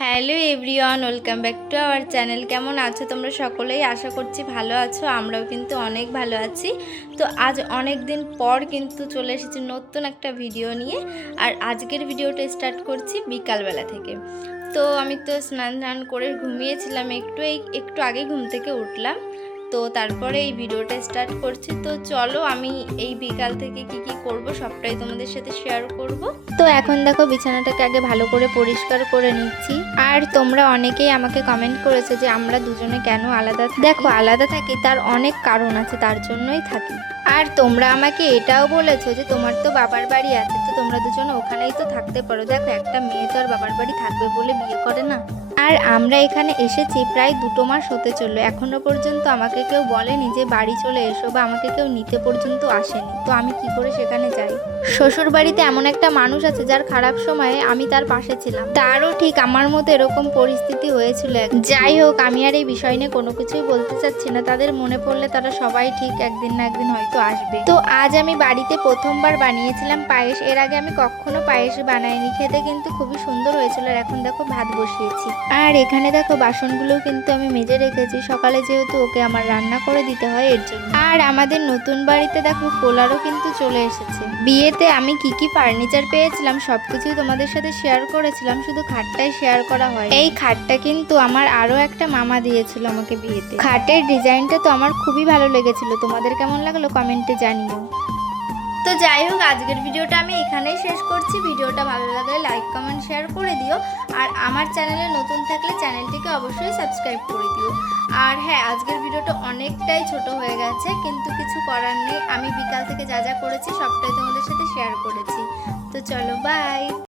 Hello everyone, welcome back to our channel. কেমন আছো তোমরা সকলেই? আশা করছি ভালো আছো। আমরাও কিন্তু অনেক ভালো আছি। তো আজ অনেক দিন পর কিন্তু চলে এসেছি নতুন একটা ভিডিও নিয়ে। আর আজকের ভিডিওটা স্টার্ট করছি বিকালবেলা থেকে। তো আমি তো স্নান করে ঘুমিয়েছিলাম, একটু আগে ঘুম থেকে উঠলাম। তো তারপরে এই ভিডিওটা স্টার্ট করছি। তো চলো আমি এই বিকাল থেকে কি করব সবটাই তোমাদের সাথে শেয়ার করব। তো এখন দেখো বিছানাটাকে আগে ভালো করে পরিষ্কার করে নিচ্ছি। আর তোমরা অনেকেই আমাকে কমেন্ট করেছো যে আমরা দুজনে কেন আলাদা থাকি। দেখো, আলাদা থাকি তার অনেক কারণ আছে, তার জন্যই থাকি। আর তোমরা আমাকে এটাও বলেছো যে তোমার তো বাবার বাড়ি আছে, তো তোমরা দুজনে ওখানেই তো থাকতে পারো। দেখো, একটা মেয়ে তো আর বাবার বাড়ি থাকবে বলে বিয়ে করে না। আর আমরা এখানে এসেছি প্রায় 2 মাস হতে চললো, এখনো পর্যন্ত আমাকে কেউ বলেনি যে বাড়ি চলে এসো, বা আমাকে কেউ নিতে পর্যন্ত আসেনি। তো আমি কি করে সেখানে যাই? শ্বশুর বাড়িতে এমন একটা মানুষ আছে যার খারাপ সময়ে আমি তার পাশে ছিলাম, তারও ঠিক আমার মতো এরকম পরিস্থিতি হয়েছিল। যাই হোক, আমি আর এই বিষয় নিয়ে কোনো কিছুই বলতে চাচ্ছি না। তাদের মনে পড়লে তারা সবাই ঠিক একদিন না একদিন হয়তো আসবে। তো আজ আমি বাড়িতে প্রথমবার বানিয়েছিলাম পায়েস। এর আগে আমি কখনো পায়েস বানাইনি। খেতে কিন্তু খুবই সুন্দর হয়েছিল। আর এখন দেখো ভাত বসিয়েছি। আর এখানে দেখো বাসনগুলোও কিন্তু আমি মেজে রেখেছি, সকালে যেহেতু ওকে আমার রান্না করে দিতে হয় এর জন্য। আর আমাদের নতুন বাড়িতে দেখো কোলারও কিন্তু চলে এসেছে। বিয়েতে আমি কি ফার্নিচার পেয়েছিলাম সবকিছুই তোমাদের সাথে শেয়ার করেছিলাম, শুধু খাটটাই শেয়ার করা হয়। এই খাটটা কিন্তু আমার আরো একটা মামা দিয়েছিল আমাকে বিয়েতে। খাটের ডিজাইনটা তো আমার খুবই ভালো লেগেছিল। তোমাদের কেমন লাগলো কমেন্টে জানিও। তো যাই হোক, আজকের ভিডিওটা আমি এখানেই শেষ করছি। ভিডিওটা ভালো লাগলে লাইক কমেন্ট শেয়ার করে দিও। আর আমার চ্যানেলে নতুন থাকলে চ্যানেলটিকে অবশ্যই সাবস্ক্রাইব করে দিও। আর হ্যাঁ, আজকের ভিডিওটা অনেকটাই ছোট হয়ে গেছে, কিন্তু কিছু করার নেই। আমি বিকাল থেকে যা যা করেছি সবটাই তোমাদের সাথে শেয়ার করেছি। তো চলো, বাই।